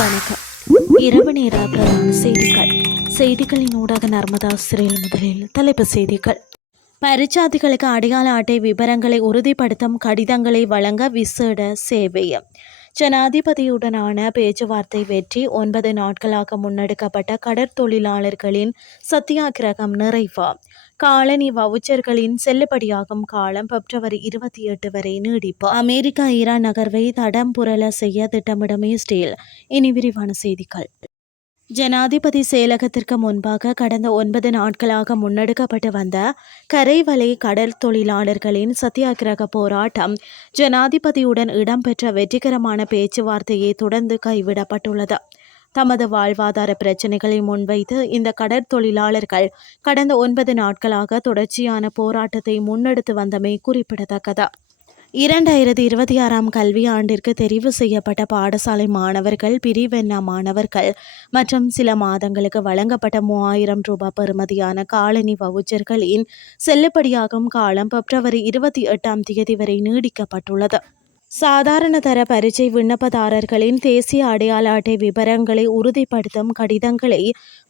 வணக்கம். இரவு நேர பிரதான செய்திகள். செய்திகளின் ஊடாக நர்மதா சிறையில் முதலில் தலைப்பு செய்திகள். பரிச்சாதிகளுக்கு அடையாள அட்டை விவரங்களை உறுதிப்படுத்தும் கடிதங்களை வழங்க விசேட சேவை ஜனாதிபதியுடனான பேச்சுவார்த்தை வெற்றி ஒன்பது நாட்களாக முன்னெடுக்கப்பட்ட கடற்தொழிலாளர்களின் சத்தியாகிரகம் நிறைவு? காலனி வவுச்சர்களின் செல்லுபடியாகும் காலம் பிப்ரவரி இருபத்தி எட்டு வரை நீடிப்பு? அமெரிக்கா ஈரான் நகர்வை தடம் புரள செய்ய திட்டமிடும் இஸ்ரேல். இனி விரிவான செய்திகள். ஜனாதிபதி செயலகத்திற்கு முன்பாக கடந்த ஒன்பது நாட்களாக முன்னெடுக்கப்பட்டு வந்த கரைவலை கடல் தொழிலாளர்களின் சத்தியாகிரக போராட்டம் ஜனாதிபதியுடன் இடம்பெற்ற வெற்றிகரமான பேச்சுவார்த்தையை தொடர்ந்து கைவிடப்பட்டுள்ளது. தமது வாழ்வாதார பிரச்சினைகளை முன்வைத்து இந்த கடற்தொழிலாளர்கள் கடந்த ஒன்பது நாட்களாக தொடர்ச்சியான போராட்டத்தை முன்னெடுத்து வந்தமை குறிப்பிடத்தக்கது. இரண்டாயிரத்தி இருபத்தி ஆறாம் கல்வியாண்டிற்கு தெரிவு செய்யப்பட்ட பாடசாலை மாணவர்கள் பிரிவெண்ணா மாணவர்கள் மற்றும் சில மாதங்களுக்கு வழங்கப்பட்ட மூவாயிரம் ரூபாய் பெறுமதியான காலனி வவுச்சர்களின் செல்லுபடியாகும் காலம் பிப்ரவரி இருபத்தி எட்டாம் தேதி வரை நீடிக்கப்பட்டுள்ளது. சாதாரண தர பரீட்சை விண்ணப்பதாரர்களின் தேசிய அடையாள அட்டை விவரங்களை உறுதிப்படுத்தும் கடிதங்களை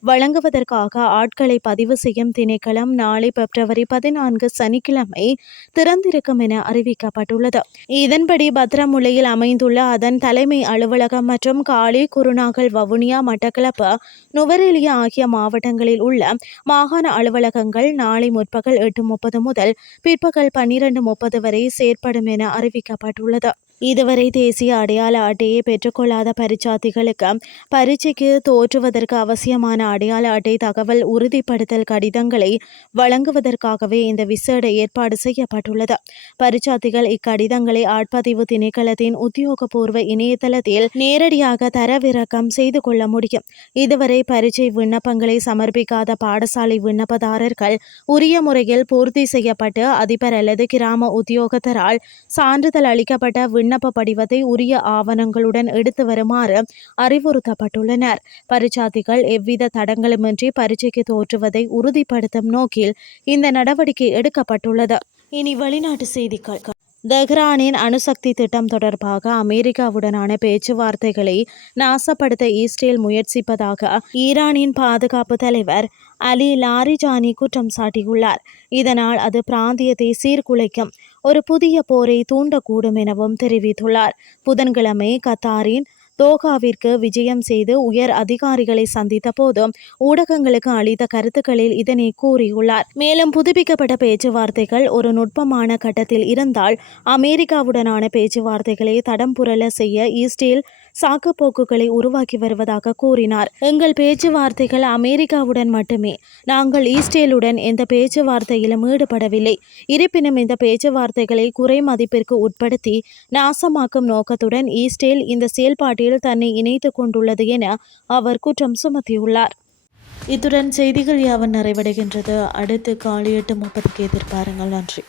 வழங்குவதற்காக ஆட்களை பதிவு செய்யும் திணைக்களம் நாளை பிப்ரவரி பதினான்கு சனிக்கிழமை திறந்திருக்கும் என அறிவிக்கப்பட்டுள்ளது. இதன்படி பத்திரமுலையில் அமைந்துள்ள அதன் தலைமை அலுவலகம் மற்றும் காலி குருநாகல் வவுனியா மட்டக்களப்பு நுவரெலியா ஆகிய மாவட்டங்களில் உள்ள மாகாண அலுவலகங்கள் நாளை முற்பகல் எட்டு முப்பது முதல் பிற்பகல் பன்னிரண்டு முப்பது வரை செயற்படும் என அறிவிக்கப்பட்டுள்ளது. இதுவரை தேசிய அடையாள அட்டையை பெற்றுக்கொள்ளாத பரிச்சாத்திகளுக்கு பரீட்சைக்கு தோற்றுவதற்கு அவசியமான அடையாள அட்டை தகவல் உறுதிப்படுத்தல் கடிதங்களை வழங்குவதற்காகவே இந்த விசேட ஏற்பாடு செய்யப்பட்டுள்ளது. பரிச்சார்த்திகள் இக்கடிதங்களை ஆட்பதிவு திணைக்களத்தின் உத்தியோகபூர்வ இணையதளத்தில் நேரடியாக தரவிறக்கம் செய்து கொள்ள முடியும். இதுவரை பரீட்சை விண்ணப்பங்களை சமர்ப்பிக்காத பாடசாலை விண்ணப்பதாரர்கள் உரிய முறையில் பூர்த்தி செய்யப்பட்டு அதிபர் அல்லது கிராம உத்தியோகத்தரால் சான்றிதழ் அளிக்கப்பட்ட விண்ணப்ப படிவத்தை உரிய ஆவணங்களுடன் எடுத்து வருமாறு அறிவுறுத்தப்பட்டுள்ளனர். பரிச்சார்த்திகள் எவ்வித தடங்களுமின்றி பரீட்சைக்கு தோற்றுவதை உறுதிப்படுத்தும் நோக்கில் இந்த நடவடிக்கை எடுக்கப்பட்டுள்ளது. இனி வெளிநாட்டு செய்திகள். தெஹ்ரானின் அணுசக்தி திட்டம் தொடர்பாக அமெரிக்காவுடனான பேச்சுவார்த்தைகளை நாசப்படுத்த இஸ்ரேல் முயற்சிப்பதாக ஈரானின் பாதுகாப்பு தலைவர் அலி லாரிஜானி குற்றம் சாட்டியுள்ளார். இதனால் அது பிராந்தியத்தை சீர்குலைக்கும். ஒரு புதிய போரை தூண்டக்கூடும் எனவும் தெரிவித்துள்ளார். புதன்கிழமை கத்தாரின் தோகாவிற்கு விஜயம் செய்து உயர் அதிகாரிகளை சந்தித்த போது ஊடகங்களுக்கு அளித்த கருத்துக்களில் இதனை கூறியுள்ளார். மேலும் புதுப்பிக்கப்பட்ட பேச்சுவார்த்தைகள் ஒரு நுட்பமான கட்டத்தில் இருந்தால் அமெரிக்காவுடனான பேச்சுவார்த்தைகளை தடம் புரள செய்ய ஈஸ்டில் சாக்குப்போக்குகளை உருவாக்கி வருவதாக கூறினார். எங்கள் பேச்சுவார்த்தைகள் அமெரிக்காவுடன் மட்டுமே. நாங்கள் ஈஸ்டேலுடன் எந்த பேச்சுவார்த்தையிலும் ஈடுபடவில்லை. இருப்பினும் இந்த பேச்சுவார்த்தைகளை குறை மதிப்பிற்கு உட்படுத்தி நாசமாக்கும் நோக்கத்துடன் ஈஸ்டேல் இந்த செயல்பாட்டில் தன்னை இணைத்துக் கொண்டுள்ளது என அவர் குற்றம் சுமத்தியுள்ளார். இத்துடன் செய்திகள் யாவன் நிறைவடைகின்றது. அடுத்து காலை எட்டு முப்பதுக்கு எதிர்பாருங்கள். நன்றி.